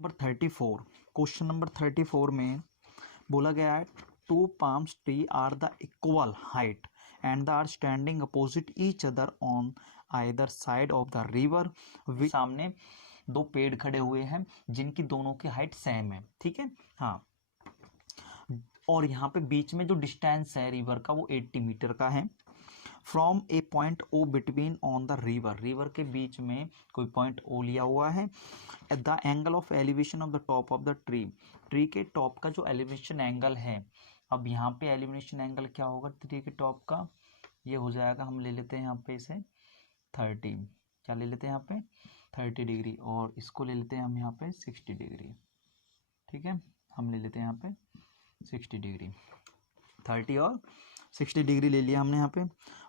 Number 34, question number 34 में बोला गया है two palms tree are the equal height and the are standing opposite each other on either side of the river. सामने दो पेड़ खड़े हुए हैं जिनकी दोनों की हाइट सेम है, ठीक है। हाँ, और यहाँ पे बीच में जो डिस्टेंस है रिवर का वो 80 मीटर का है। From a point O between on the river के बीच में कोई पॉइंट ओ लिया हुआ है। At the angle of elevation of the top of the tree के टॉप का जो एलिवेशन एंगल है, अब यहाँ पे एलिवेशन एंगल क्या होगा ट्री के टॉप का, ये हो जाएगा, हम ले लेते हैं यहाँ पे इसे 30, क्या ले लेते हैं यहाँ पे 30 डिग्री, और इसको ले लेते हैं हम यहाँ पे 60 डिग्री, ठीक है। हम ले लेते हैं यहाँ पे 60 डिग्री, 30 और 60 डिग्री ले लिया हमने यहाँ पे।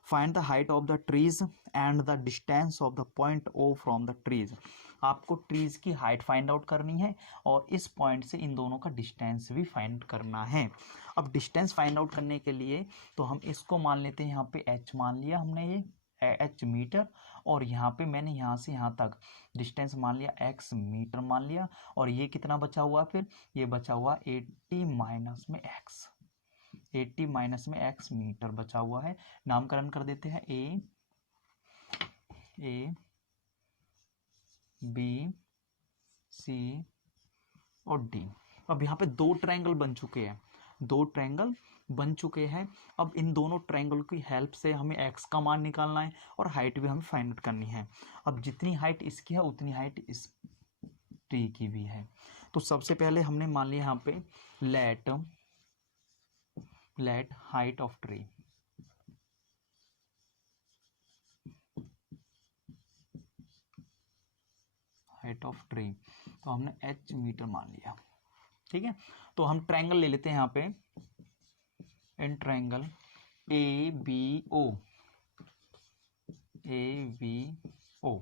Find the height of the trees and the distance of the point O from the trees. आपको ट्रीज की हाइट फाइंड आउट करनी है और इस पॉइंट से इन दोनों का डिस्टेंस भी फाइंड करना है। अब डिस्टेंस फाइंड आउट करने के लिए तो हम इसको मान लेते हैं, यहाँ पे h मान लिया हमने, ये h मीटर, और यहाँ पे मैंने यहाँ से यहाँ तक डिस्टेंस मान लिया x मीटर मान लिया, और ये कितना बचा हुआ, फिर ये बचा हुआ 80 माइनस में x, 80 माइनस में x मीटर बचा हुआ है। नामकरण कर देते हैं ए बी सी और डी। अब यहाँ पे दो ट्रायंगल बन चुके हैं, अब इन दोनों ट्रायंगल की हेल्प से हमें x का मान निकालना है और हाइट भी हमें फाइंड आउट करनी है। अब जितनी हाइट इसकी है उतनी हाइट इस ट्री की भी है। तो सबसे पहले हमने मान लिया यहाँ पे लेट हाइट ऑफ ट्री, तो हमने h मीटर मान लिया, ठीक है। तो हम ट्रायंगल ले लेते हैं यहाँ पे, in triangle A B O,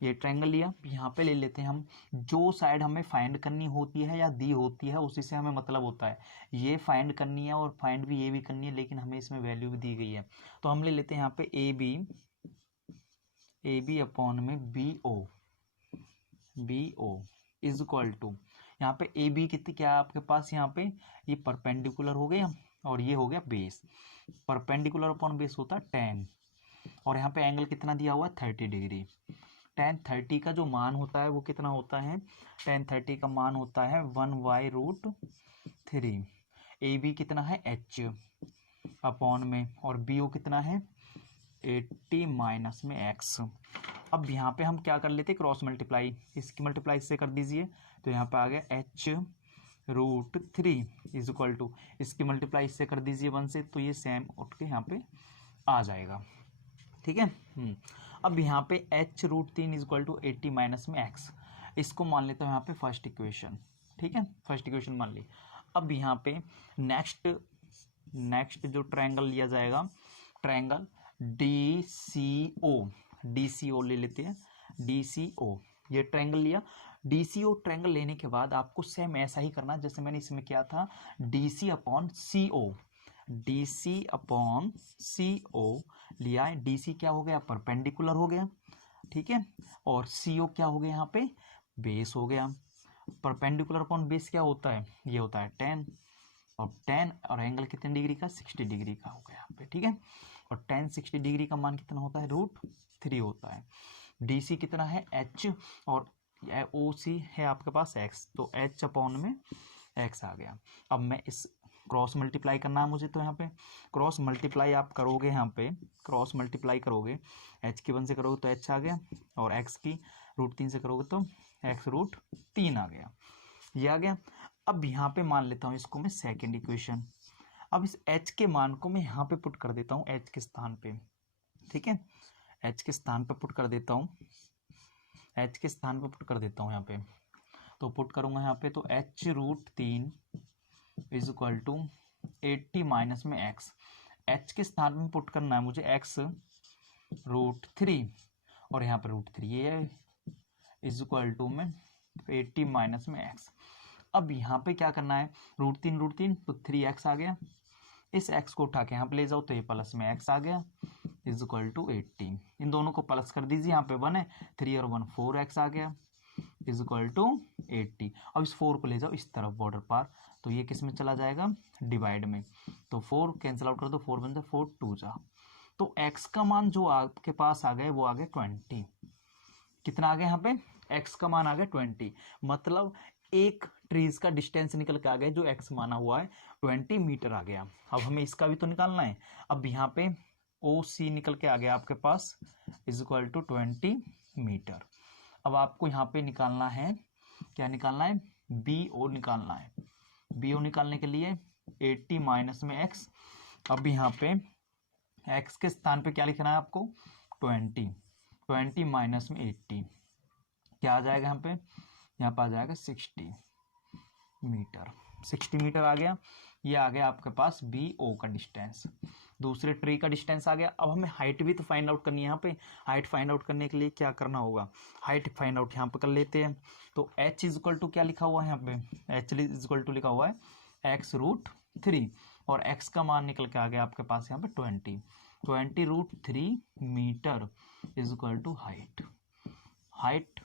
ये ट्रायंगल लिया। यहाँ पे ले लेते हैं हम, जो साइड हमें फाइंड करनी होती है या दी होती है उसी से हमें मतलब होता है। ये फाइंड करनी है और फाइंड भी ये भी करनी है, लेकिन हमें इसमें वैल्यू भी दी गई है। तो हम ले लेते हैं यहाँ पे ए बी अपॉन में B O is equal to, यहाँ पे ए बी कितनी क्या है आपके पास, यहाँ पे ये परपेंडिकुलर हो गया और ये हो गया बेस। परपेंडिकुलर अपॉन बेस होता है 10, और यहाँ पे एंगल कितना दिया हुआ है 30 डिग्री। tan 30 का जो मान होता है वो कितना होता है, tan 30 का मान होता है 1/√3। ए बी कितना है h अपॉन में, और बी ओ कितना है 80 माइनस में x। अब यहाँ पे हम क्या कर लेते, क्रॉस मल्टीप्लाई, इसकी मल्टीप्लाई इससे कर दीजिए, तो यहाँ पे आ गया h√3 इज इक्वल टू, इसकी मल्टीप्लाई इससे कर दीजिए 1 से, तो ये सेम उठ के यहाँ पे आ जाएगा, ठीक है। अब यहाँ पे h√3 is equal to 80 minus में x, इसको मान लेते हैं यहाँ पे फर्स्ट इक्वेशन, ठीक है, फर्स्ट इक्वेशन मान ली। अब यहाँ पे नेक्स्ट जो ट्रायंगल लिया जाएगा, ट्रायंगल DCO ले लेते हैं, DCO, ये ट्रायंगल लिया। DCO ट्रायंगल लेने के बाद आपको सेम ऐसा ही करना जैसे मैंने इसमें किया था, DC अपॉन CO लिया है। DC क्या हो गया, परपेंडिकुलर हो गया, ठीक है, और CO क्या हो गया यहाँ पे, बेस हो गया। परपेंडिकुलर अपॉन बेस क्या होता है, ये होता है 10, और एंगल कितने डिग्री का, 60 डिग्री का हो गया यहाँ पे, ठीक है। और 10 60 डिग्री का मान कितना होता है, √3 होता है। DC कितना है h, और OC है आपके पास x, तो h अपॉन में x आ गया। अब मैं इस क्रॉस मल्टीप्लाई करना है मुझे, तो यहाँ पे क्रॉस मल्टीप्लाई आप करोगे, यहाँ पे क्रॉस मल्टीप्लाई करोगे, h की 1 से करोगे तो h आ गया, और x की √3 से करोगे तो x√3 आ गया, ये आ गया। अब यहाँ पे मान लेता हूँ इसको मैं सेकेंड इक्वेशन। अब इस h के मान को मैं यहाँ पे पुट कर देता हूँ, h के स्थान पे, ठीक है, h के स्थान पे पुट कर देता हूँ, यहाँ पे। तो पुट करूंगा यहाँ पे, तो h√3 is equal to 80 minus में x, h के स्थान में पुट करना है मुझे x√3, और यहाँ पे √3 ये इज इक्वल टू में 80 माइनस में x। अब यहाँ पे क्या करना है, √3 तो 3x आ गया, इस x को उठा के यहाँ पे ले जाओ तो ये प्लस में x आ गया इज इक्वल टू 80। इन दोनों को प्लस कर दीजिए, यहाँ पे 1 है, 3 और 1 4x आ गया, इज इक्वल टू 80। अब इस 4 को ले जाओ इस तरफ बॉर्डर पार, तो ये किस में चला जाएगा, डिवाइड में। तो 4 कैंसिल आउट कर दो, 4 बन जाए 4 2 जा। तो x का मान जो आपके पास आ गए वो आ गए 20। कितना आ गया यहाँ पे, x का मान आ गया 20। मतलब एक ट्रीज का डिस्टेंस निकल के आ गया जो x माना हुआ है 20 मीटर आ गया। अब हमें इसका भी तो निकालना है। अब यहाँ पे OC निकल के आ गया आपके पास इज इक्वल टू 20 मीटर। अब आपको यहाँ पे निकालना है, क्या निकालना है, BO निकालना है। BO निकालने के लिए 80 माइनस में x। अब यहाँ पे x के स्थान पे क्या लिखना है आपको, 20 माइनस में 80 क्या आ जाएगा यहाँ पे, यहाँ पे आ जाएगा 60 मीटर। 60 मीटर आ गया। ये आ गया आपके पास BO का डिस्टेंस, दूसरे ट्री का डिस्टेंस आ गया। अब हमें हाइट भी तो फाइंड आउट करनी है। यहाँ पे हाइट फाइंड आउट करने के लिए क्या करना होगा, हाइट फाइंड आउट यहाँ पे कर लेते हैं। तो h इज इक्वल टू क्या लिखा हुआ है यहाँ पे, h इज इक्वल टू लिखा हुआ है x√3 और x का मान निकल के आ गया आपके पास यहाँ पे 20√3 metre is equal to height. Height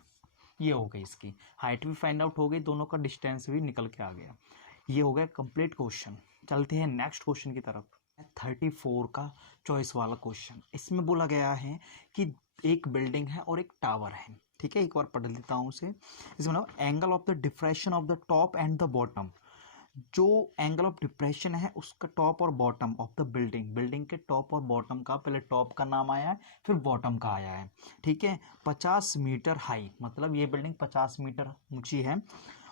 ये हो गई, इसकी हाइट भी फाइंड आउट हो गई, दोनों का डिस्टेंस भी निकल के आ गया। ये हो गया कंप्लीट क्वेश्चन। चलते हैं नेक्स्ट क्वेश्चन की तरफ। 34 का चॉइस वाला क्वेश्चन। इसमें बोला गया है कि एक बिल्डिंग है और एक टावर है, ठीक है। एक बार पढ़ लेता हूँ उसे। इसमें angle of the diffraction of the top and the bottom, जो एंगल ऑफ डिप्रेशन है उसका टॉप और bottom of the building, building के टॉप और बॉटम का, पहले टॉप का नाम आया है फिर बॉटम का आया है, ठीक है। 50 मीटर हाई, मतलब ये बिल्डिंग 50 मीटर ऊंची है।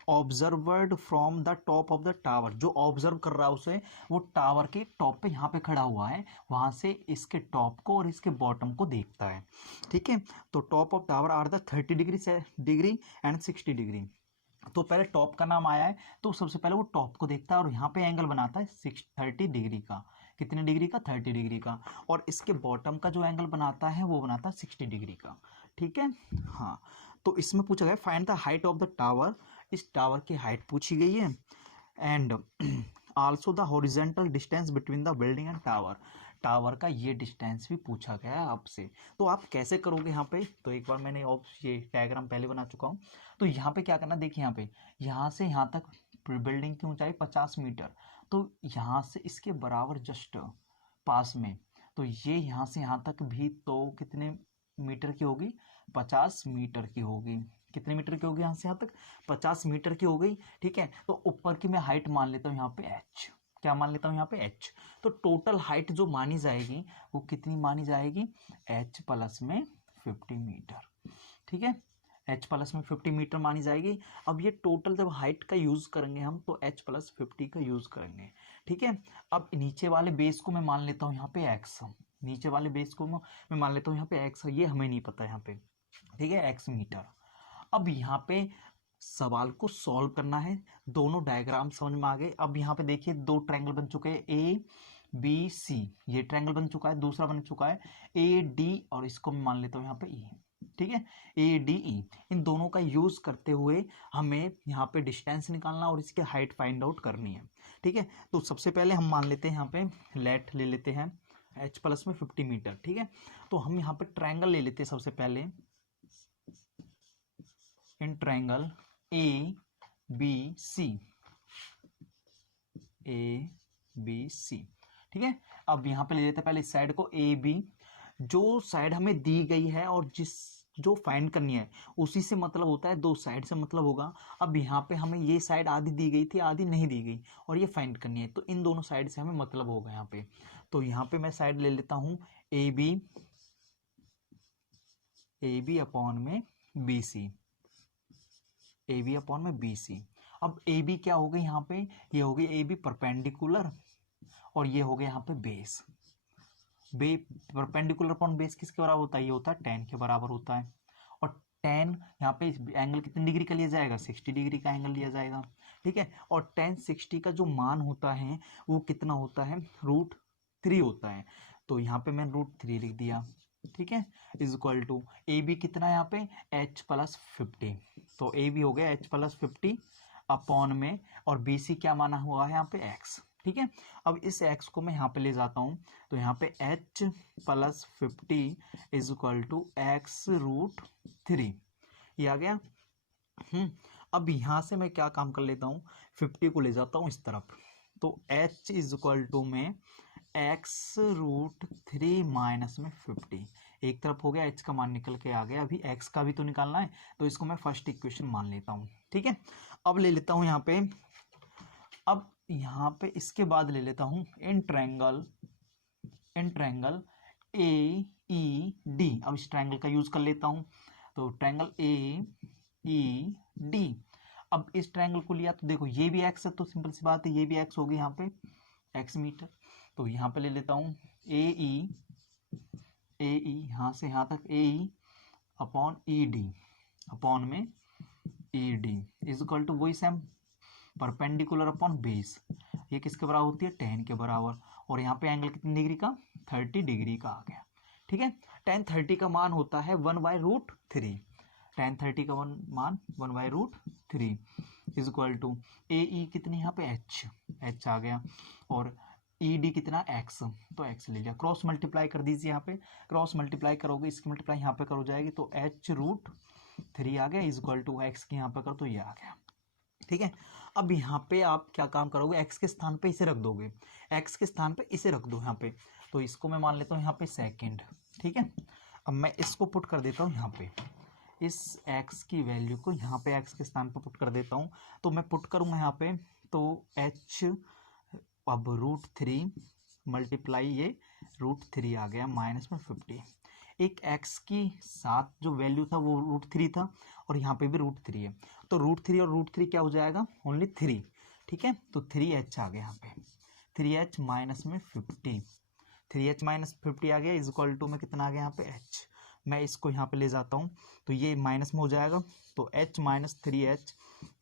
Observed from the top of the tower, जो ऑब्जर्व कर रहा है उसे, वो टावर के टॉप पे यहाँ पे खड़ा हुआ है, वहां से इसके टॉप को और इसके बॉटम को देखता है, ठीक है। तो top of tower are the 30 degree and 60 degree. तो पहले टॉप का नाम आया है, तो सबसे पहले वो टॉप को देखता है और यहाँ पे एंगल बनाता है 30 डिग्री का। कितने डिग्री का, 30 डिग्री का। और इसके बॉटम का जो एंगल बनाता है वो बनाता है 60 डिग्री का, ठीक है। हाँ, तो इसमें पूछा गया find the height of the tower, इस टावर की हाइट पूछी गई है। And also the horizontal distance between the building and tower, tower का ये डिस्टेंस भी पूछा गया है आपसे। तो आप कैसे करोगे यहाँ पे, तो एक बार मैंने ये डायग्राम पहले बना चुका हूँ। तो यहाँ पे क्या करना, देखिए यहाँ पे, यहाँ से यहाँ तक बिल्डिंग की ऊंचाई 50 मीटर, तो यहाँ से इसके बराबर जस्ट पास में, तो ये यहाँ से यहाँ तक भी तो कितने मीटर की होगी, 50 मीटर की होगी। कितने मीटर की होगी, यहाँ से यहाँ तक 50 मीटर की हो गई, ठीक है। तो ऊपर की मैं हाइट मान लेता हूँ यहाँ पे h, क्या मान लेता हूँ यहाँ पे h। तो टोटल हाइट जो मानी जाएगी वो कितनी मानी जाएगी, h प्लस में 50 मीटर, ठीक है। h प्लस में 50 मीटर मानी जाएगी। अब ये टोटल जब हाइट का यूज करेंगे हम, तो h प्लस 50 का यूज करेंगे, ठीक है। अब नीचे वाले बेस को मैं मान लेता हूँ यहाँ पे x, नीचे वाले बेस को मैं मान लेता हूँ यहाँ पे x, ये हमें नहीं पता यहाँ पे, ठीक है, x मीटर। अब यहाँ पे सवाल को सॉल्व करना है, दोनों डायग्राम समझ में आ गए। अब यहाँ पे देखिए दो ट्रायंगल बन चुके हैं ABC, ये ट्रायंगल बन चुका है, दूसरा बन चुका है AD, और इसको मैं मान लेता हूँ यहाँ पे E, ठीक है, ADE। इन दोनों का यूज करते हुए हमें यहाँ पे डिस्टेंस निकालना और इसके हाइट फाइंड आउट करनी है, ठीक है। तो सबसे पहले हम मान लेते हैं यहाँ पे लेट ले लेते हैं h प्लस में 50 मीटर, ठीक है। तो हम यहाँ पे ट्रायंगल ले लेते हैं सबसे पहले, इन ट्रायंगल ABC, ठीक है। अब यहाँ पे ले लेते हैं पहले इस साइड को AB, जो साइड हमें दी गई है और जो फाइंड करनी है उसी से मतलब होता है, दो साइड से मतलब होगा। अब यहाँ पे हमें ये साइड आधी दी गई थी, आधी नहीं दी गई, और ये फाइंड करनी है, तो इन दोनों साइड से हमें मतलब होगा यहाँ पे। तो यहाँ पे मैं साइड ले लेता हूँ AB अपॉन में BC, AB अपॉन में BC। अब AB क्या हो गई यहाँ पे, ये हो गई AB परपेंडिकुलर, और ये हो गया यहाँ पे बेस। परपेंडिकुलर अपॉन बेस किसके बराबर होता है, ये होता है tan के बराबर होता है। और tan यहाँ पे एंगल कितने डिग्री का लिया जाएगा, 60 डिग्री का एंगल लिया जाएगा, ठीक है। और tan 60 का जो मान होता है वो कितना होता है, √3 होता है। तो यहाँ पे मैं √3 लिख दिया, ठीक है, इज इक्वल टू AB कितना है यहाँ पे, h प्लस 50। तो AB हो गया h प्लस 50 अपॉन में, और BC क्या माना हुआ है यहाँ पे x, ठीक है। अब इस x को मैं यहाँ पे ले जाता हूँ, तो यहाँ पे h plus 50 is equal to x √3, ये आ गया। अब यहाँ से मैं क्या काम कर लेता हूँ, 50 को ले जाता हूँ इस तरफ, तो h इज इक्वल टू में x√3 माइनस में 50, एक तरफ हो गया, h का मान निकल के आ गया, अभी x का भी तो निकालना है, तो इसको मैं फर्स्ट इक्वेशन मान लेता हूँ। ठीक है, अब ले लेता हूँ यहाँ पे, अब यहाँ पे इसके बाद ले लेता हूँ in triangle A E D, अब इस ट्रायंगल का यूज कर लेता हूँ, तो ट्रायंगल ए ई डी, अब इस ट्रायंगल को लिया तो देखो ये भी एक्स है, तो सिंपल सी बात है ये भी एक्स होगी, यहाँ पे एक्स मीटर, तो यहाँ पे ले लेता हूँ ए ई यहाँ से यहाँ तक A E upon E D, upon में E D is equal to वही सेम परपेंडिकुलर अपॉन बेस, ये किसके बराबर होती है, 10 के बराबर, और यहाँ पे एंगल कितनी डिग्री का, 30 डिग्री का आ गया। ठीक है, tan 30 का मान होता है 1/√3, tan 30 का मान 1/√3 इज इक्वल टू ए ई कितनी यहाँ पे h आ गया, और ई डी कितना x, तो x ले लिया, क्रॉस मल्टीप्लाई कर दीजिए, यहाँ पे क्रॉस मल्टीप्लाई करोगे, इसकी मल्टीप्लाई यहाँ पे करो जाएगी, तो h√3 आ गया इज इक्वल टू x की यहाँ पे करो तो ये आ गया। ठीक है, अब यहाँ पे आप क्या काम करोगे, x के स्थान पे इसे रख दोगे, x के स्थान पे इसे रख दो यहाँ पे, तो इसको मैं मान लेता हूँ यहाँ पे सेकंड। ठीक है, अब मैं इसको पुट कर देता हूँ यहाँ पे, इस x की वैल्यू को यहाँ पे x के स्थान पे पुट कर देता हूँ, तो मैं पुट करूँगा यहाँ पे, तो h अब √3 मल्टीप्लाई ये √3 आ गया माइनस में 50, एक x की साथ जो वैल्यू था वो √3 था, और यहाँ पे भी √3 है, तो √3 और √3 क्या हो जाएगा, ओनली 3। ठीक है, तो 3h आ गया यहाँ पे, 3h माइनस में 50, 3h माइनस 50 आ गया इज इक्वल टू में कितना आ गया यहाँ पे h, मैं इसको यहाँ पे ले जाता हूँ तो ये माइनस में हो जाएगा, तो h minus 3h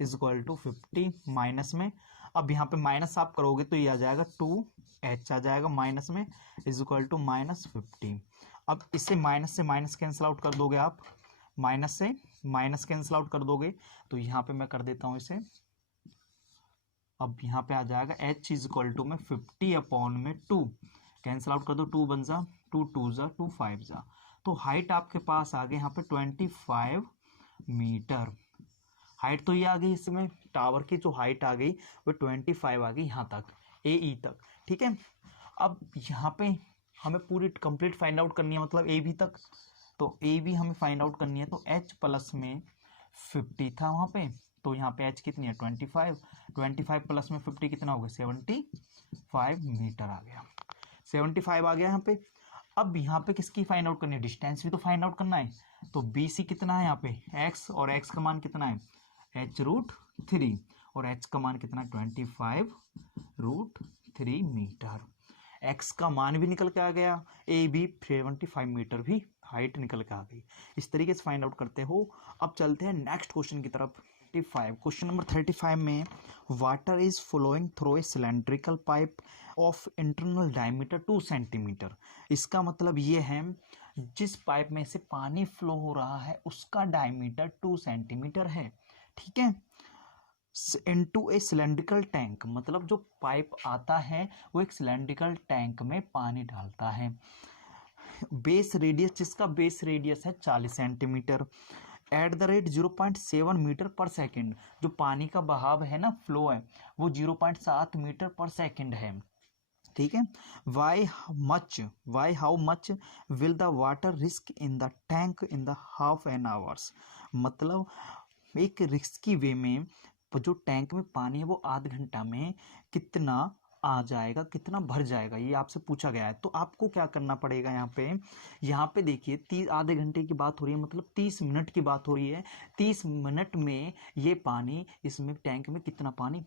is equal to 50 minus में, अब यहाँ पे माइनस आप करोगे तो ये आ जाएगा 2h आ जाएगा माइनस में इज इक्वल टू माइनस 50। अब इससे माइनस कैंसिल आउट कर दोगे आप, माइनस से माइनस कैंसिल आउट कर दोगे, तो यहाँ पे मैं कर देता हूँ इसे, अब यहाँ पे आ जाएगा h इज इक्वल टू में 50 अपॉन में 2, कैंसिल आउट कर दो, 2 बन जा 2 2 जा 2 5 जा, तो हाइट आपके पास आ गई यहाँ पे 25 मीटर, हाइट तो ये आ गई, इसमें टावर की जो हाइट आ गई वो 25 आ गई यहाँ तक, ए ई तक। ठीक है, अब यहाँ पे हमें पूरी कंप्लीट फाइंड आउट करनी है, मतलब ए बी तक, तो ए बी हमें फाइंड आउट करनी है, तो h प्लस में 50 था वहाँ पे, तो यहाँ पे h कितनी है 25 प्लस में 50 कितना हो गया 75 मीटर आ गया, 75 आ गया यहाँ पे। अब यहाँ पे किसकी फाइंड आउट करनी है, डिस्टेंस भी तो फाइंड आउट करना है, तो बी सी कितना है यहाँ पे x, और x का मान कितना है h√3, और h का मान कितना है 25√3 मीटर, x का मान भी निकल के आ गया, ए बी 75 मीटर भी हाइट निकल के आ गई। इस तरीके से फाइंड आउट करते हो। अब चलते हैं नेक्स्ट क्वेश्चन की तरफ। 35 क्वेश्चन नंबर 35 में water is flowing through a cylindrical pipe of internal diameter 2 centimetre. इसका मतलब ये है जिस पाइप में से पानी फ्लो हो रहा है उसका डायमीटर 2 सेंटीमीटर है। ठीक है, इनटू ए सिलेंड्रिकल टैंक, मतलब जो पाइप आता है वो एक सिलेंड्रिकल टैंक में पानी डालता है। बेस रेडियस, जिसका बेस रेडियस है 40 centimetre, at the rate 0.7 metre पर सेकेंड, जो पानी का बहाव है ना, फ्लो है, वो 0.7 मीटर पर सेकेंड है। ठीक है, why how much will the water risk in the tank in the half an hours, मतलब एक रिस्की वे में जो टैंक में पानी है वो आध घंटा में कितना आ जाएगा, कितना भर जाएगा, ये आपसे पूछा गया है। तो आपको क्या करना पड़ेगा, यहाँ पे देखिए आधे घंटे की बात हो रही है, मतलब 30 मिनट की बात हो रही है। 30 मिनट में ये पानी इसमें टैंक में कितना पानी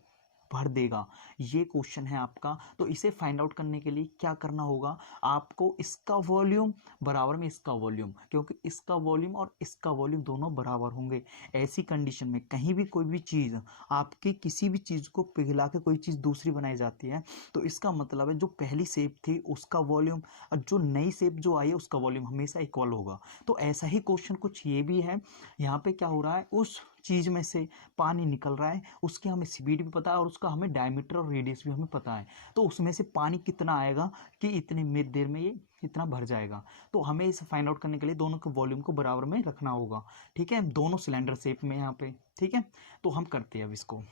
भर देगा, ये क्वेश्चन है आपका। तो इसे फाइंड आउट करने के लिए क्या करना होगा, आपको इसका वॉल्यूम बराबर में इसका वॉल्यूम, क्योंकि इसका वॉल्यूम और इसका वॉल्यूम दोनों बराबर होंगे। ऐसी कंडीशन में कहीं भी कोई भी चीज़, आपकी किसी भी चीज़ को पिघला के कोई चीज़ दूसरी बनाई जाती है, तो इसका मतलब है जो पहली शेप थी उसका वॉल्यूम और जो नई शेप जो आई है उसका वॉल्यूम हमेशा इक्वल होगा। तो ऐसा ही क्वेश्चन कुछ ये भी है। यहाँ पे क्या हो रहा है, उस चीज़ में से पानी निकल रहा है उसकी हमें स्पीड भी पता है और उसका हमें डायमीटर और रेडियस भी हमें पता है, तो उसमें से पानी कितना आएगा कि इतनी देर में ये इतना भर जाएगा। तो हमें इसे फाइंड आउट करने के लिए दोनों के वॉल्यूम को बराबर में रखना होगा, ठीक है, दोनों सिलेंडर शेप में यहाँ पे, ठीक है। तो हम करते हैं अब इसको।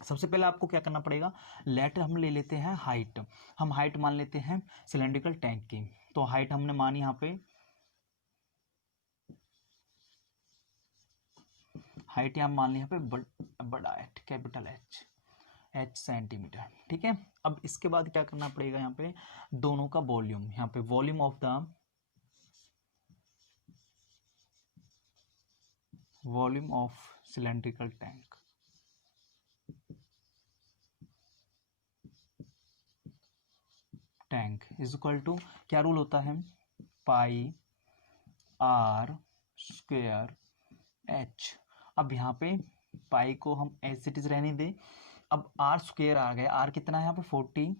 सबसे पहले आपको क्या करना पड़ेगा, लेट हम ले लेते हैं हाइट, हम हाइट मान लेते हैं सिलेंड्रिकल टैंक की। तो हाइट हमने मानी यहाँ पे, हाइट यहाँ मान ली यहाँ पे बड़ा एच, कैपिटल एच सेंटीमीटर, ठीक है। अब इसके बाद क्या करना पड़ेगा, यहाँ पे दोनों का वॉल्यूम, यहाँ पे volume of cylindrical tank, is equal to क्या रूल होता है, पाई आर स्क्वेयर एच। अब यहाँ पे पाई को हम एज इट इज रहने दें, अब आर स्क्वेयर आ गया, आर कितना है यहाँ पे 40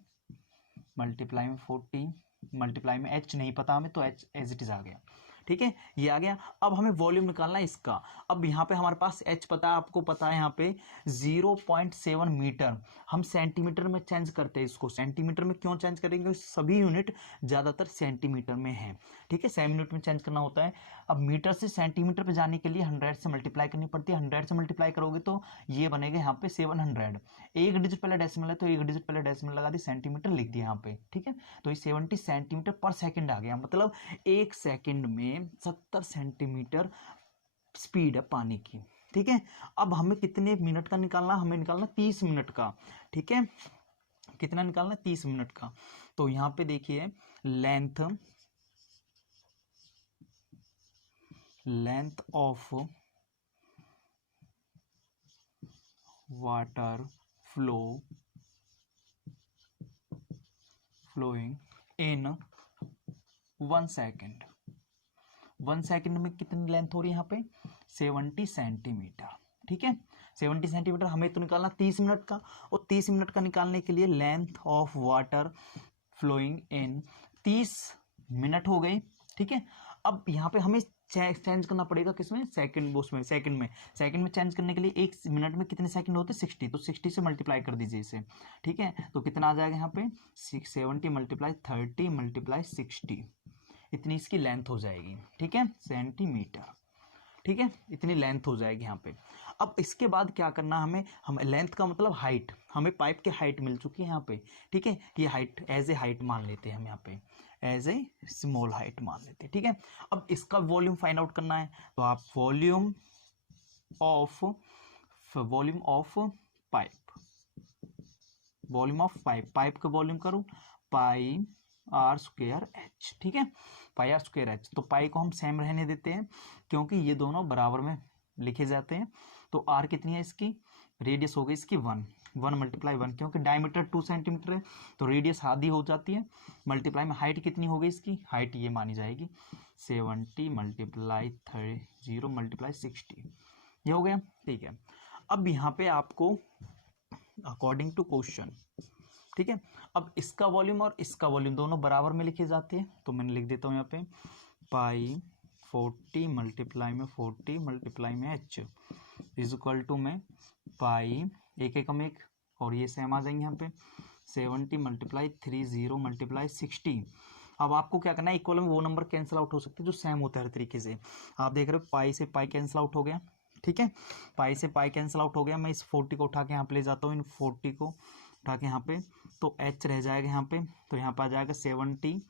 मल्टीप्लाई में 40 मल्टीप्लाई में एच नहीं पता हमें, तो एच एज इट इज आ गया, ठीक है, ये आ गया। अब हमें वॉल्यूम निकालना है इसका। अब यहाँ पे हमारे पास एच पता है, आपको पता है यहाँ पे 0.7 मीटर। हम सेंटीमीटर में चेंज करते हैं इसको, सेंटीमीटर में क्यों चेंज करेंगे, सभी यूनिट ज़्यादातर सेंटीमीटर में है, ठीक है, सेंटीमीटर में चेंज करना होता है। अब मीटर से सेंटीमीटर पे जाने के लिए 100 से मल्टीप्लाई करनी पड़ती है, 100 से मल्टीप्लाई करोगे तो ये बनेगा यहाँ पे 700, एक डिजिट पहले डेसिमल है तो एक डिजिट पहले डेसिमल लगा दी, सेंटीमीटर लिख दिया यहाँ पे, ठीक है। तो ये 70 सेंटीमीटर पर सेकेंड आ गया, मतलब एक सेकेंड में 70 सेंटीमीटर स्पीड है पानी की, ठीक है। अब हमें कितने मिनट का निकालना, हमें निकालना 30 मिनट का, ठीक है, कितना निकालना 30 मिनट का। तो यहां पे देखिए length of water flowing in 1 second, 1 second में कितनी लेंथ हो रही है यहाँ पे 70 सेंटीमीटर, ठीक है, 70 सेंटीमीटर। हमें तो निकालना 30 मिनट का, और 30 मिनट का निकालने के लिए length of water flowing in 30 minute हो गई, ठीक है। अब यहाँ पे हमें चेंज करना पड़ेगा किसमें, सेकंड, उसमें सेकंड में चेंज करने के लिए एक मिनट में कितने सेकंड होते हैं 60, तो 60 से मल्टीप्लाई कर दीजिए इसे, ठीक है। तो कितना आ जाएगा यहाँ पे 70 मल्टीप्लाई 30 मल्टीप्लाई 60, इतनी इसकी लेंथ हो जाएगी, ठीक है, सेंटीमीटर, ठीक है, इतनी लेंथ हो जाएगी यहाँ पे। अब इसके बाद क्या करना हम लेंथ का मतलब हाइट, हमें पाइप की हाइट मिल चुकी है यहाँ पे, ठीक है, ये हाइट एज ए हाइट मान लेते हैं हम यहाँ पे, एज ए स्मॉल हाइट मान लेते हैं, ठीक है। अब इसका वॉल्यूम फाइंड आउट करना है, तो आप वॉल्यूम ऑफ पाइप का वॉल्यूम करो पाई आर स्क्वेयर एच, ठीक है, पाई आर स्क्वेयर एच। तो पाई को हम सेम रहने देते हैं क्योंकि ये दोनों बराबर में लिखे जाते हैं। तो आर कितनी है इसकी, रेडियस हो गई इसकी 1 मल्टीप्लाई 1, क्योंकि डायमीटर 2 सेंटीमीटर है तो रेडियस आधी हो जाती है, मल्टीप्लाई में हाइट कितनी हो गई इसकी, हाइट ये मानी जाएगी 70 मल्टीप्लाई 30 मल्टीप्लाई 60, ये हो गया, ठीक है। अब यहाँ पे आपको अकॉर्डिंग टू क्वेश्चन, ठीक है, अब इसका वॉल्यूम और इसका वॉल्यूम दोनों बराबर में लिखे जाते हैं, तो मैंने लिख देता हूँ यहाँ पे पाई 40 मल्टीप्लाई में 40 मल्टीप्लाई में एच इज इक्वल टू में पाई एक एक हम एक, और ये सेम आ जाएंगे यहाँ पे 70 मल्टीप्लाई 30 मल्टीप्लाई 60। अब आपको क्या करना है, इक्वल में वो नंबर कैंसिल आउट हो सकते हैं जो सेम होता है हर तरीके से। आप देख रहे हो पाई से पाई कैंसिल आउट हो गया, ठीक है, पाई से पाई कैंसिल आउट हो गया। मैं इस 40 को उठा के यहाँ पे ले जाता हूँ, इन 40 को उठा के यहाँ पे, तो एच रह जाएगा यहाँ पे, तो यहाँ पे आ जाएगा 70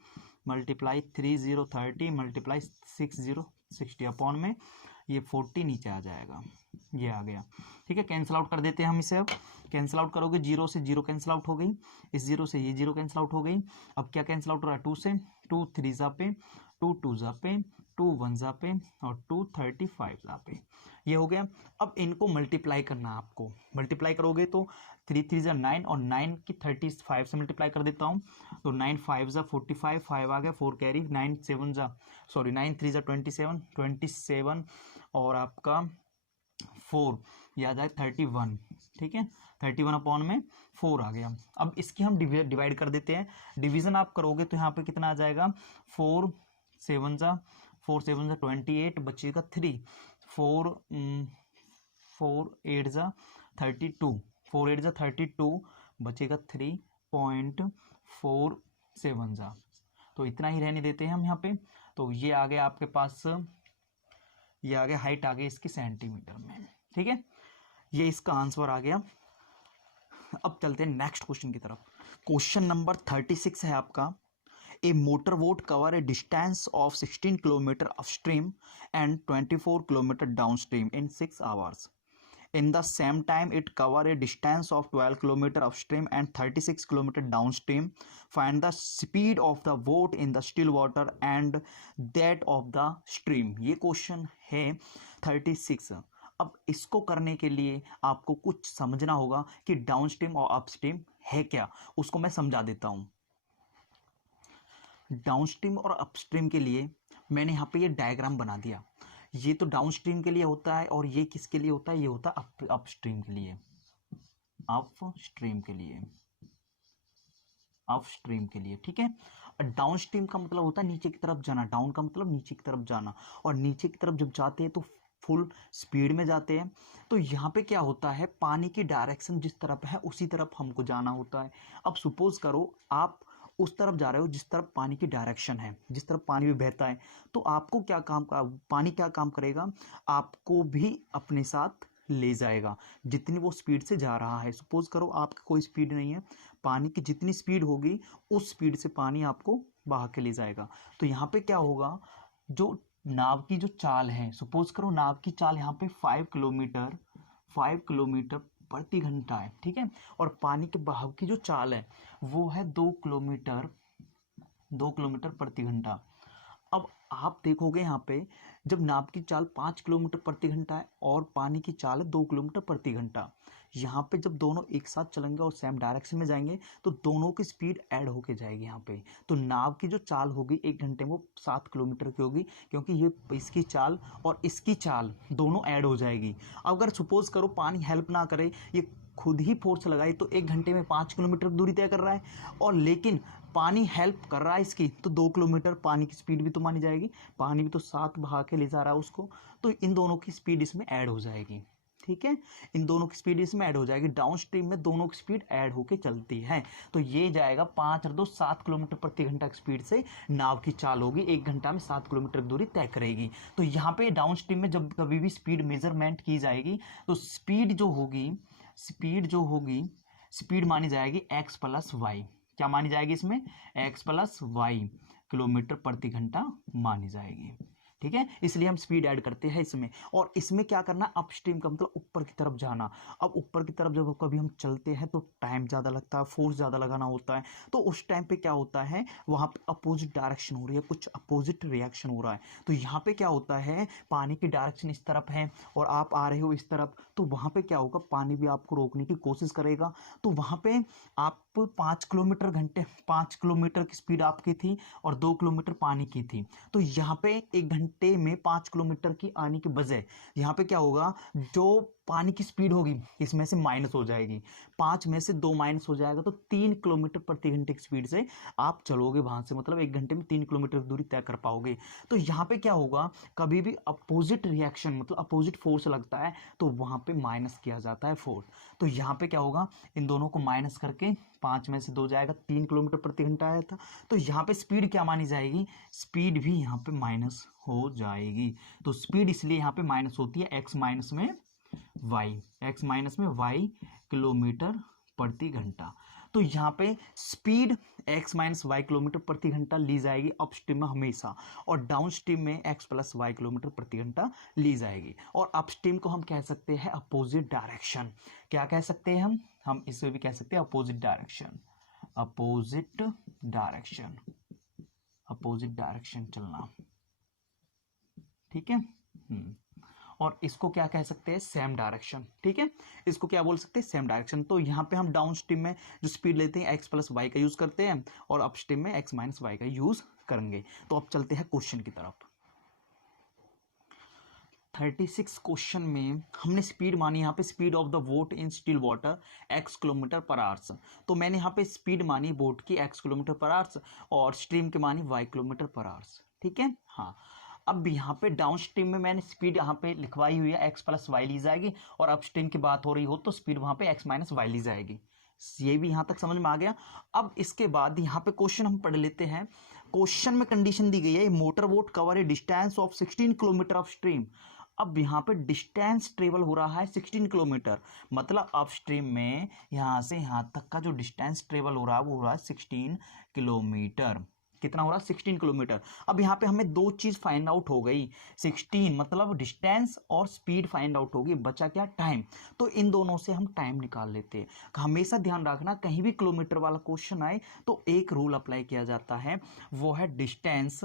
मल्टीप्लाई 30 मल्टीप्लाई 60 अपॉन में ये 40 नीचे आ जाएगा, ये आ गया, ठीक है। कैंसिल आउट कर देते हैं हम इसे, अब कैंसिल आउट करोगे 0 से 0 कैंसिल आउट हो गई, इस 0 से ये 0 कैंसिल आउट हो गई। अब क्या कैंसिल आउट हो रहा है 2 से, 2 3 जा पे, 2 2 जा पे, 2 1 जा पे, और 2 35 जा पे, ये हो गया। अब इनको मल्टीप्लाई करना है आपको, मल्टीप्लाई करोगे तो 3 3 जा 9, और 9 की 35 से मल्टीप्लाई कर देता हूँ, तो 9 5 जा 45, 5 आ गया, 4 कैरी, 9 3 जा 27, और आपका 4 ये आ जाए 31, ठीक है, 31 अपॉन में 4 आ गया। अब इसकी हम डिवाइड कर देते हैं, डिवीजन आप करोगे तो यहाँ पे कितना आ जाएगा 4 7 जा 28, बचेगा 3, 4 4 8 जा 32, 4 8 जा 32, बचेगा 3.47 जा, तो इतना ही रहने देते हैं हम यहाँ पे। तो ये आ गया आपके पास, ये आ गया हाइट आ गई इसकी सेंटीमीटर में, ठीक है, ये इसका आंसर आ गया। अब चलते हैं नेक्स्ट क्वेश्चन की तरफ। क्वेश्चन नंबर 36 है आपका, a motor boat cover a distance of 16 kilometre upstream and 24 kilometre downstream in 6 hours. In the same time, it cover a distance of 12 km upstream and 36 km downstream. Find the speed of the boat in the still water and that of the stream. ये question है 36। अब इसको करने के लिए आपको कुछ समझना होगा कि डाउनस्ट्रीम और अपस्ट्रीम है क्या, उसको मैं समझा देता हूँ। डाउनस्ट्रीम और अपस्ट्रीम के लिए मैंने यहाँ पे ये डायग्राम बना दिया। ये तो डाउनस्ट्रीम के लिए होता है और ये किसके लिए होता है, ये होता है अपस्ट्रीम के लिए, अपस्ट्रीम के लिए, अपस्ट्रीम के लिए, ठीक है। डाउनस्ट्रीम का मतलब होता है नीचे की तरफ जाना, डाउन का मतलब नीचे की तरफ जाना, और नीचे की तरफ जब जाते हैं तो फुल स्पीड में जाते हैं। तो यहाँ पे क्या होता है, पानी की डायरेक्शन जिस तरफ है उसी तरफ हमको जाना होता है। अब सपोज करो आप उस तरफ जा रहे हो जिस तरफ पानी की डायरेक्शन है, जिस तरफ पानी भी बहता है, तो आपको क्या काम का, पानी क्या काम करेगा, आपको भी अपने साथ ले जाएगा जितनी वो स्पीड से जा रहा है। सपोज करो आपकी कोई स्पीड नहीं है, पानी की जितनी स्पीड होगी उस स्पीड से पानी आपको बहा के ले जाएगा। तो यहाँ पे क्या होगा, जो नाव की जो चाल है, सपोज करो नाव की चाल यहाँ पे 5 किलोमीटर प्रति घंटा है, ठीक है, और पानी के बहाव की जो चाल है वो है 2 किलोमीटर प्रति घंटा। अब आप देखोगे यहाँ पे जब नाव की चाल 5 किलोमीटर प्रति घंटा है और पानी की चाल है 2 किलोमीटर प्रति घंटा, यहाँ पे जब दोनों एक साथ चलेंगे और सेम डायरेक्शन में जाएंगे तो दोनों की स्पीड ऐड होके जाएगी यहाँ पे। तो नाव की जो चाल होगी 1 घंटे में वो 7 किलोमीटर की होगी, क्योंकि ये इसकी चाल और इसकी चाल दोनों ऐड हो जाएगी। अगर सपोज करो पानी हेल्प ना करे, ये खुद ही फोर्स लगाए, तो 1 घंटे में 5 किलोमीटर दूरी तय कर रहा है, और लेकिन पानी हेल्प कर रहा है इसकी, तो 2 किलोमीटर पानी की स्पीड भी तो मानी जाएगी, पानी भी तो साथ बहा के ले जा रहा है उसको, तो इन दोनों की स्पीड इसमें ऐड हो जाएगी, ठीक है, इन दोनों की स्पीड इसमें ऐड हो जाएगी। डाउन स्ट्रीम में दोनों की स्पीड ऐड होके चलती है, तो ये जाएगा 5 और 2 7 किलोमीटर प्रति घंटा की स्पीड से नाव की चाल होगी, 1 घंटा में 7 किलोमीटर दूरी तय करेगी। तो यहाँ पे डाउन स्ट्रीम में जब कभी भी स्पीड मेजरमेंट की जाएगी तो स्पीड मानी जाएगी x प्लस वाई। क्या मानी जाएगी इसमें, x प्लस वाई किलोमीटर प्रति घंटा मानी जाएगी, ठीक है, इसलिए हम स्पीड ऐड करते हैं इसमें। और इसमें क्या करना, अपस्ट्रीम का मतलब ऊपर की तरफ जाना। अब ऊपर की तरफ जब कभी हम चलते हैं तो टाइम ज़्यादा लगता है, फोर्स ज़्यादा लगाना होता है, तो उस टाइम पे क्या होता है, वहाँ पे अपोजिट डायरेक्शन हो रही है, कुछ अपोजिट रिएक्शन हो रहा है। तो यहाँ पे क्या होता है, पानी की डायरेक्शन इस तरफ है और आप आ रहे हो इस तरफ, तो वहाँ पे क्या होगा, पानी भी आपको रोकने की कोशिश करेगा। तो वहाँ पे आप 5 किलोमीटर की स्पीड आपकी थी और 2 किलोमीटर पानी की थी, तो यहाँ पे 1 घंटे में 5 किलोमीटर की आने की बजाय यहाँ पे क्या होगा, जो पानी की स्पीड होगी इसमें से माइनस हो जाएगी, 5 में से 2 माइनस हो जाएगा, तो 3 किलोमीटर प्रति घंटे की स्पीड से आप चलोगे वहां से, मतलब 1 घंटे में 3 किलोमीटर की दूरी तय कर पाओगे। तो यहाँ पे क्या होगा, कभी भी अपोजिट रिएक्शन मतलब अपोजिट फोर्स लगता है तो वहां पे माइनस किया जाता है फोर्स। तो यहाँ पे क्या होगा, इन दोनों को माइनस करके 5 में से 2 जाएगा, 3 किलोमीटर प्रति घंटा आया था, तो यहाँ पे स्पीड क्या मानी जाएगी, स्पीड भी यहाँ पे माइनस हो जाएगी। तो स्पीड इसलिए यहाँ पे माइनस होती है, x माइनस में y किलोमीटर प्रति घंटा। तो यहाँ पे speed x minus y kilometre प्रति घंटा ली जाएगी अपस्ट्रीम में हमेशा, और डाउन स्ट्रीम में x प्लस वाई किलोमीटर प्रति घंटा ली जाएगी। और अपस्ट्रीम को हम कह सकते हैं अपोजिट डायरेक्शन। क्या कह सकते हैं हम इसे भी कह सकते हैं अपोजिट डायरेक्शन चलना, ठीक है। और इसको क्या कह सकते हैं, सेम डायरेक्शन, ठीक है, इसको क्या बोल सकते हैं, सेम डायरेक्शन। तो यहाँ पे हम डाउन स्ट्रीम में जो स्पीड लेते हैं x प्लस वाई का यूज करते हैं और अप स्ट्रीम में x माइनस वाई का यूज करेंगे। तो अब चलते हैं क्वेश्चन की तरफ। 36 क्वेश्चन में हमने स्पीड मानी, यहाँ पे speed of the boat in still water x kilometre पर आवर्स। तो मैंने यहाँ पे स्पीड मानी बोट की x किलोमीटर पर आवर्स और स्ट्रीम की मानी y किलोमीटर पर आवर्स, ठीक है। हाँ, अब यहाँ पे डाउन स्ट्रीम में मैंने स्पीड यहाँ पे लिखवाई हुई है, एक्स प्लस वाई ली जाएगी, और अप स्ट्रीम की बात हो रही हो तो स्पीड वहाँ पे एक्स माइनस वाई ली जाएगी। ये भी यहाँ तक समझ में आ गया। अब इसके बाद यहाँ पे क्वेश्चन हम पढ़ लेते हैं। क्वेश्चन में कंडीशन दी गई है, motor boat cover a distance of 16 kilometre of stream. अब यहाँ पे डिस्टेंस ट्रेवल हो रहा है 16 किलोमीटर, मतलब अप स्ट्रीम में यहाँ से यहाँ तक का जो डिस्टेंस ट्रेवल हो रहा है वो हो रहा है 16 किलोमीटर। कितना हो रहा है? 16 किलोमीटर। अब यहाँ पे हमें दो चीज फाइंड आउट हो गई, 16 मतलब डिस्टेंस और स्पीड फाइंड आउट होगी, बचा क्या? टाइम। तो इन दोनों से हम टाइम निकाल लेते हैं। हमेशा ध्यान रखना, कहीं भी किलोमीटर वाला क्वेश्चन आए तो एक रूल अप्लाई किया जाता है, वो है distance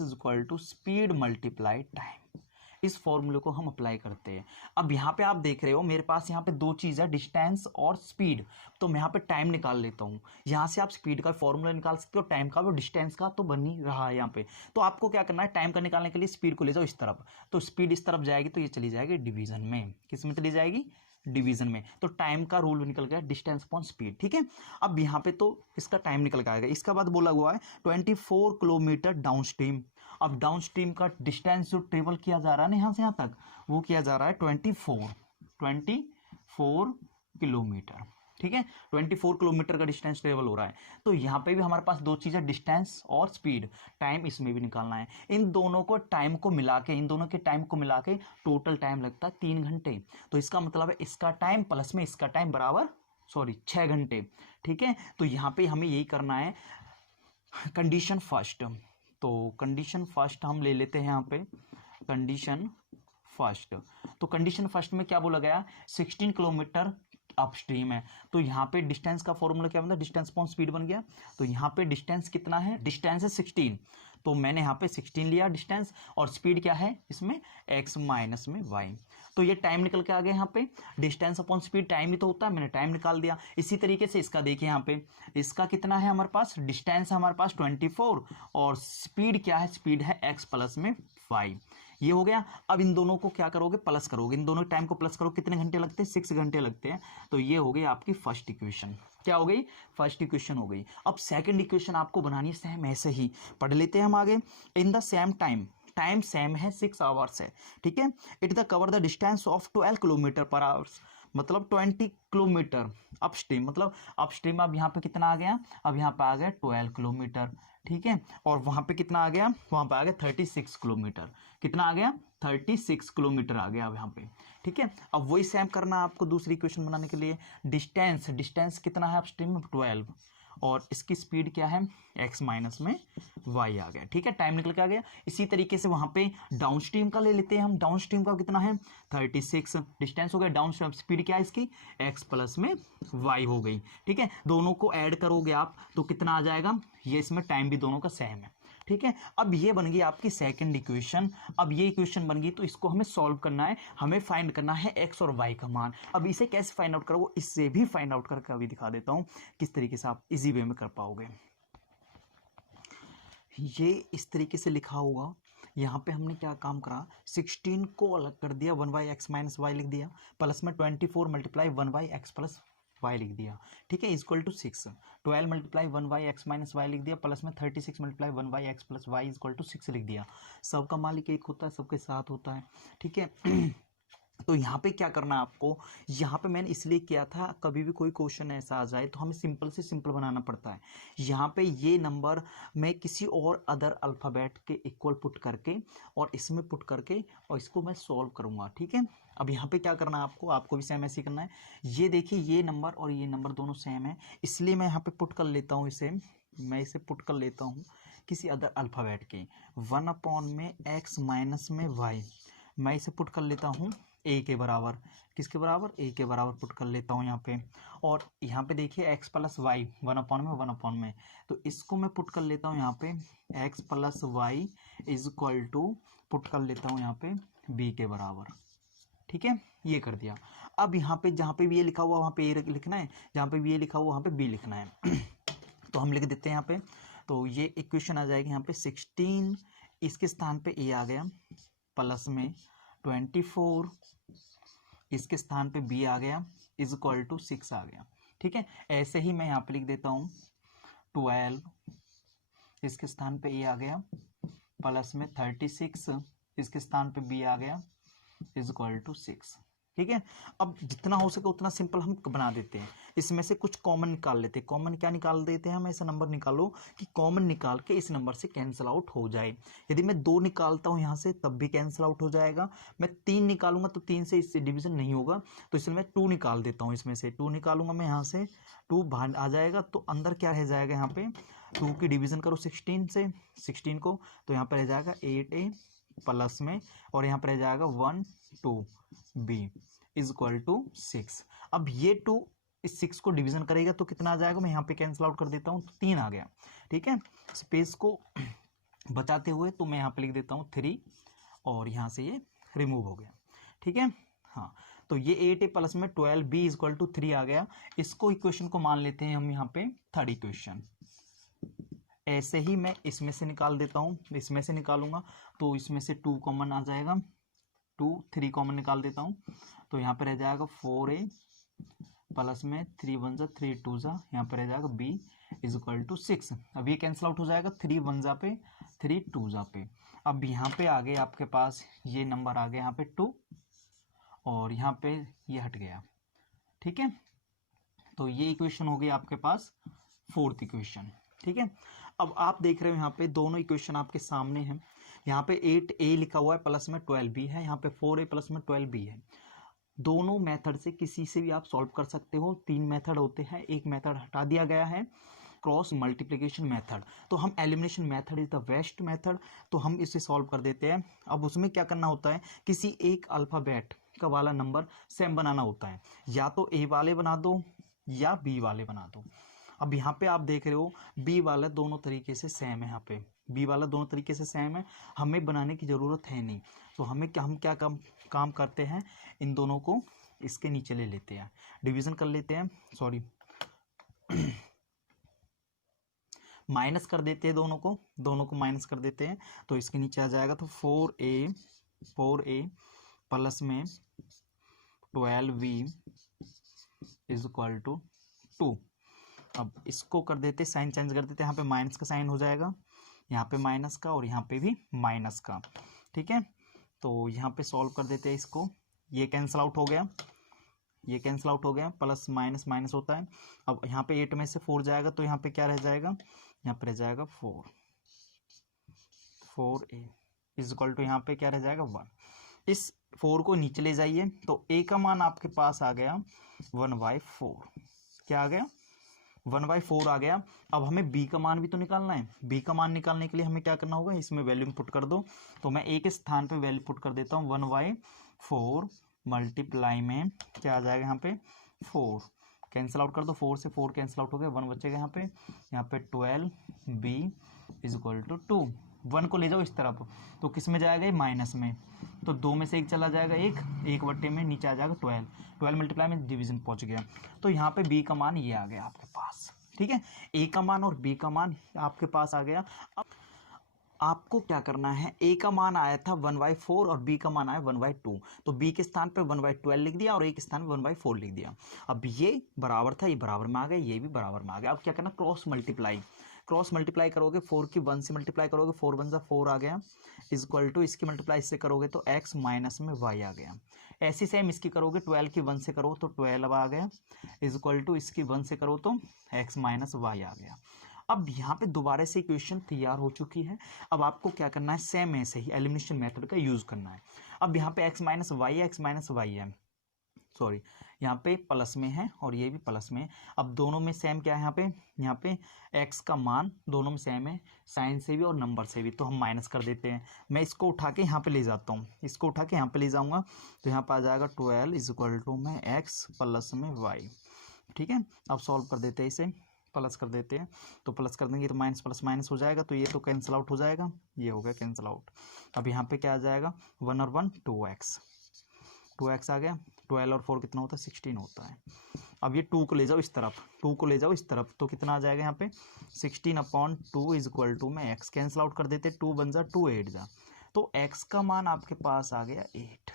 is equal to speed multiply time. इस फॉर्मूले को हम अप्लाई करते हैं। अब यहाँ पे आप देख रहे हो मेरे पास यहाँ पे दो चीज़ है, डिस्टेंस और स्पीड। तो मैं यहाँ पे टाइम निकाल लेता हूँ। यहाँ से आप स्पीड का फॉर्मूला निकाल सकते हो, टाइम का, वो डिस्टेंस का तो बन ही रहा है यहाँ पे। तो आपको क्या करना है, टाइम का निकालने के लिए स्पीड को ले जाओ इस तरफ, तो स्पीड इस तरफ जाएगी तो ये चली जाएगी डिवीजन में। किस में चली जाएगी? डिवीजन में। तो टाइम का रूल निकल गया, डिस्टेंस अपॉन स्पीड। ठीक है, अब यहाँ पे तो इसका टाइम निकल के आएगा। इसका बाद बोला हुआ है 24 किलोमीटर डाउन स्ट्रीम। अब डाउन स्ट्रीम का डिस्टेंस जो ट्रेवल किया जा रहा है ना यहाँ से यहाँ तक, वो किया जा रहा है 24 किलोमीटर। ठीक है, 24 किलोमीटर का डिस्टेंस ट्रेवल हो रहा है। तो यहाँ पे भी हमारे पास दो चीज़ें, डिस्टेंस और स्पीड। टाइम इसमें भी निकालना है। इन दोनों को टाइम को मिला के, इन दोनों के टाइम को मिला के टोटल टाइम लगता है 3 घंटे। तो इसका मतलब है इसका टाइम प्लस में इसका टाइम बराबर 6 घंटे। ठीक है, तो यहाँ पे हमें यही करना है। कंडीशन फर्स्ट, तो कंडीशन फर्स्ट हम ले लेते हैं यहाँ पे, कंडीशन फर्स्ट। तो कंडीशन फर्स्ट में क्या बोला गया? 16 किलोमीटर अपस्ट्रीम है। तो यहाँ पे डिस्टेंस का फॉर्मूला क्या बनता है? डिस्टेंस अपॉन स्पीड बन गया। तो यहाँ पे डिस्टेंस कितना है? डिस्टेंस है 16, तो मैंने यहाँ पे 16 लिया डिस्टेंस, और स्पीड क्या है इसमें? x माइनस में y। तो ये टाइम निकल के आ गया यहाँ पे, डिस्टेंस अपॉन स्पीड टाइम ही तो होता है, मैंने टाइम निकाल दिया। इसी तरीके से इसका देखिए यहाँ पे, इसका कितना है हमारे पास? डिस्टेंस है हमारे पास 24, और स्पीड क्या है? स्पीड है x प्लस में y। ये हो गया। अब इन दोनों को क्या करोगे? प्लस करोगे। इन दोनों टाइम को प्लस करो, कितने घंटे लगते हैं? 6 घंटे लगते हैं। तो ये हो गई आपकी फर्स्ट इक्वेशन। क्या हो गई? फर्स्ट इक्वेशन हो गई। अब सेकंड इक्वेशन आपको बनानी है सेम ऐसे ही, पढ़ लेते हैं हम आगे। In the same time, time same है, 6 आवर्स है। ठीक है, it the cover the distance of 12 kilometre पर आवर्स, मतलब 20 किलोमीटर अपस्ट्रीम। मतलब अपस्ट्रीम अब यहाँ पे कितना आ गया? अब यहाँ पे आ गया 12 किलोमीटर। ठीक है, और वहां पे कितना आ गया? वहां पे आ गया 36 किलोमीटर। कितना आ गया? 36 किलोमीटर आ गया अब यहाँ पे। ठीक है, अब वही सेम करना है आपको दूसरी इक्वेशन बनाने के लिए। डिस्टेंस कितना है अपस्ट्रीम में? 12, और इसकी स्पीड क्या है? x माइनस में y आ गया। ठीक है, टाइम निकल के आ गया। इसी तरीके से वहां पे डाउन स्ट्रीम का ले लेते हैं हम। डाउन स्ट्रीम का कितना है? 36। डिस्टेंस हो गया, डाउन स्ट्रीम स्पीड क्या है इसकी? x प्लस में y हो गई। ठीक है, दोनों को ऐड करोगे आप तो कितना आ जाएगा? ये इसमें टाइम भी दोनों का सेम है। ठीक है, अब ये बन गई आपकी सेकंड इक्वेशन। अब ये इक्वेशन बन गई तो इसको हमें सॉल्व करना है, हमें फाइंड करना है x और y का मान। अब इसे कैसे फाइंड आउट करोगे? इससे भी फाइंड आउट करके अभी दिखा देता हूं किस तरीके से आप इजी वे में कर पाओगे। ये इस तरीके से लिखा होगा। यहाँ पे हमने क्या काम करा? 16 को अलग कर दिया, 1/x माइनस वाई लिख दिया, प्लस में 24 मल्टीप्लाई 1/x प्लस वाई लिख दिया। ठीक है, equal to 6। 12 multiply 1/x minus y लिख दिया, प्लस में 36 multiply 1/x plus y equal to 6 लिख दिया। सबका मालिक एक होता है, सबके साथ होता है। ठीक है, तो यहाँ पे क्या करना है आपको? यहाँ पे मैंने इसलिए किया था, कभी भी कोई क्वेश्चन ऐसा आ जाए तो हमें सिंपल से सिंपल बनाना पड़ता है। यहाँ पे ये नंबर मैं किसी और अदर अल्फ़ाबेट के इक्वल पुट करके और इसमें पुट करके और इसको मैं सॉल्व करूँगा। ठीक है, अब यहाँ पे क्या करना है आपको भी सेम ऐसे ही करना है। ये देखिए, ये नंबर और ये नंबर दोनों सेम है, इसलिए मैं यहाँ पे पुट कर लेता हूँ मैं इसे पुट कर लेता हूँ किसी अदर अल्फ़ाबेट के। 1/x माइनस में y, मैं इसे पुट कर लेता हूँ a के बराबर। किसके बराबर? a के बराबर पुट कर लेता हूँ यहाँ पे। और यहाँ पे देखिए x प्लस वाई, 1/में, तो इसको मैं पुट कर लेता हूँ यहाँ पे x plus y is equal to, put कर लेता हूँ यहाँ पे b के बराबर। ठीक है, ये कर दिया। अब यहाँ पे जहाँ पे भी ये लिखा हुआ वहाँ पे a लिखना है, जहाँ पे भी ये लिखा हुआ वहाँ पे b लिखना है। तो हम लिख देते हैं यहाँ पे। तो ये इक्वेशन आ जाएगी यहाँ पे 16, इसके स्थान पे a आ गया, प्लस में 24, इसके स्थान पे b आ गया, इज इक्वल टू 6 आ गया। ठीक है, ऐसे ही मैं यहाँ पे लिख देता हूँ 12 इसके स्थान पे ए आ गया, प्लस में 36 इसके स्थान पे बी आ गया, इज इक्वल टू 6। ठीक है, अब जितना हो सके उतना सिंपल हम बना देते हैं। इसमें से कुछ कॉमन निकाल लेते हैं। कॉमन क्या निकाल देते हैं हम, ऐसा नंबर निकालो कि कॉमन निकाल के इस नंबर से कैंसिल आउट हो जाए। यदि मैं 2 निकालता हूं यहां से तब भी कैंसिल आउट हो जाएगा। मैं 3 निकालूंगा तो 3 से इससे डिवीजन नहीं होगा, तो इसलिए मैं 2 निकाल देता हूं। इसमें से 2 निकालूंगा मैं, यहाँ से 2 बाहर आ जाएगा, तो अंदर क्या रह जाएगा, यहाँ पे 2 की डिवीजन करो 16 से 16 को, तो यहाँ पर रह जाएगा 8a प्लस में, और यहाँ पर रह जाएगा 1 2b इज इक्वल टू 6। अब ये 2 इस 6 को डिवीजन करेगा तो कितना आ जाएगा, मैं यहाँ पे कैंसिल आउट कर देता हूँ, तो 3 आ गया। ठीक है, स्पेस को बचाते हुए तो मैं यहाँ पे लिख देता हूँ 3, और यहाँ से ये रिमूव हो गया। ठीक है, हाँ, तो ये 8a प्लस में 12b इज इक्वल टू 3 आ गया। इसको इक्वेशन को मान लेते हैं हम यहाँ पे थर्ड इक्वेशन। ऐसे ही मैं इसमें से निकाल देता हूँ, इसमें से निकालूंगा तो इसमें से 2 कॉमन आ जाएगा, 2 3 कॉमन निकाल देता हूँ, तो यहाँ पे रह जाएगा 4a प्लस में 3 1 जा 3 2 जा, यहाँ पे रह जाएगा b इज इक्वल टू 6। अब ये कैंसिल आउट हो जाएगा, 3 1 जा पे 3 2 जा पे। अब यहाँ पे आ गए आपके पास ये नंबर आ गया यहाँ पे 2, और यहाँ पे ये हट गया। ठीक है, तो ये इक्वेशन हो गई आपके पास फोर्थ इक्वेशन। ठीक है, अब आप देख रहे हो यहाँ पे दोनों इक्वेशन आपके सामने हैं। यहाँ पे 8a लिखा हुआ है प्लस में 12b है, यहाँ पे 4a प्लस में 12b है। दोनों मेथड से किसी से भी आप सॉल्व कर सकते हो। 3 मेथड होते हैं, एक मेथड हटा दिया गया है, क्रॉस मल्टीप्लिकेशन मेथड। तो हम elimination method is the best method, तो हम इसे सॉल्व कर देते हैं। अब उसमें क्या करना होता है, किसी एक अल्फाबेट का वाला नंबर सेम बनाना होता है, या तो ए वाले बना दो या बी वाले बना दो। अब यहाँ पे आप देख रहे हो बी वाला दोनों तरीके से सेम है, यहाँ पे बी वाला दोनों तरीके से सेम है, हमें बनाने की ज़रूरत है नहीं। तो हम क्या काम करते हैं, इन दोनों को इसके नीचे ले लेते हैं, डिवीज़न कर लेते हैं, सॉरी माइनस कर देते हैं, दोनों को माइनस कर देते हैं, तो इसके नीचे आ जाएगा। तो 4a प्लस में 12b इज इक्वल टू 2। अब इसको कर देते, साइन चेंज कर देते, यहाँ पे माइनस का साइन हो जाएगा, यहाँ पे माइनस का, और यहाँ पे भी माइनस का। ठीक है, तो यहाँ पे सॉल्व कर देते हैं इसको, ये कैंसिल आउट हो गया, ये कैंसिल आउट हो गया, प्लस माइनस माइनस होता है। अब यहाँ पे 8 में से 4 जाएगा तो यहाँ पे क्या रह जाएगा, यहाँ पे रह जाएगा 4a इज इक्वल टू, यहाँ पे क्या रह जाएगा 1। इस 4 को नीचे ले जाइए तो a का मान आपके पास आ गया 1/4। क्या आ गया, 1/4 आ गया। अब हमें b का मान भी तो निकालना है। b का मान निकालने के लिए हमें क्या करना होगा, इसमें वैल्यू पुट कर दो। तो मैं a के स्थान पे वैल्यू पुट कर देता हूँ, 1/4 मल्टीप्लाई में क्या आ जाएगा, यहाँ पे 4 कैंसिल आउट कर दो, 4 से 4 कैंसिल आउट हो गया, 1 बचेगा यहाँ पे 12b इज इक्वल टू 2। 1 को ले जाओ इस तरफ, तो किस में जाएगा, ये माइनस में, तो 2 में से 1 चला जाएगा, 1 बट्टे में नीचे आ जाएगा 12 मल्टीप्लाई में डिवीजन पहुंच गया। तो यहाँ पे b का मान ये आ गया आपके पास। ठीक है, a का मान और b का मान आपके पास आ गया। अब आपको क्या करना है, a का मान आया था 1/4 और b का मान आया 1/2, तो b के स्थान पे 1/12 लिख दिया और a के स्थान पे 1/4 लिख दिया। अब ये बराबर था, ये बराबर में आ गया, ये भी बराबर में आ गया। अब क्या करना, क्रॉस मल्टीप्लाई करोगे, 4 की 1 से मल्टीप्लाई करोगे, 4 1 जा 4 आ गया, इज इक्वल टू इसकी मल्टीप्लाई इससे करोगे तो x माइनस में y आ गया। ऐसी सेम इसकी करोगे, 12 की 1 से करो तो 12 आ गया, इज इक्वल टू इसकी 1 से करो तो x माइनस y आ गया। अब यहाँ पे दोबारा से इक्वेशन तैयार हो चुकी है। अब आपको क्या करना है, सेम ऐसे ही एलिमिनेशन मेथड का यूज करना है। अब यहाँ पे x माइनस वाई है, सॉरी यहाँ पे प्लस में है और ये भी प्लस में है। अब दोनों में सेम क्या है, यहाँ पे x का मान दोनों में सेम है, साइन से भी और नंबर से भी, तो हम माइनस कर देते हैं। मैं इसको उठा के यहाँ पे ले जाता हूँ, इसको उठा के यहाँ पे ले जाऊँगा, तो यहाँ पे आ जाएगा 12 इज इक्वल टू में x प्लस में y। ठीक है, अब सॉल्व कर देते हैं, इसे प्लस कर देते हैं, तो प्लस कर देंगे तो माइनस प्लस माइनस हो जाएगा, तो ये तो कैंसिल आउट हो जाएगा, ये हो गया कैंसिल आउट। अब यहाँ पे क्या आ जाएगा, 1 और 1 2x आ गया, 12 और 4 कितना होता है, 16 होता है। अब ये 2 को ले जाओ इस तरफ, 2 को ले जाओ इस तरफ, तो कितना आ जाएगा यहाँ पे 16/2 इज इक्वल टू में x कैंसिल आउट कर देते, 2 1 जा 2 8 जा, तो x का मान आपके पास आ गया 8,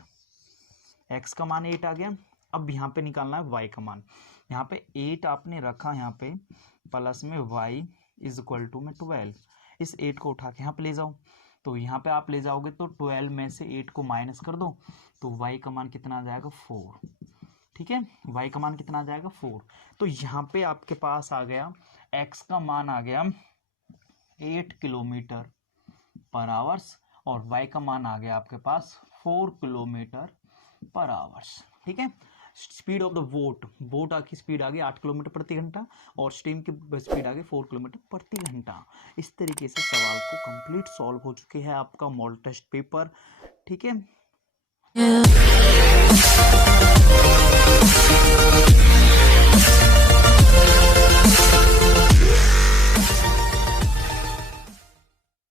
x का मान 8 आ गया। अब यहाँ पे निकालना है y का मान, यहाँ पे 8 आपने रखा यहाँ पे, प्लस में y इज इक्वल टू में 12, इस 8 को उठा के यहाँ पे ले जाओ, तो यहाँ पे आप ले जाओगे तो 12 में से 8 को माइनस कर दो, तो y का मान कितना आ जाएगा 4। ठीक है, y का मान कितना आ जाएगा 4। तो यहाँ पे आपके पास आ गया x का मान आ गया 8 किलोमीटर पर आवर्स और y का मान आ गया आपके पास 4 किलोमीटर पर आवर्स। ठीक है, स्पीड ऑफ द बोट की स्पीड आ गई 8 किलोमीटर प्रति घंटा और स्टीम की स्पीड आ गई 4 किलोमीटर प्रति घंटा। इस तरीके से सवाल को कंप्लीट सॉल्व हो चुके हैं आपका मॉडल टेस्ट पेपर। ठीक है।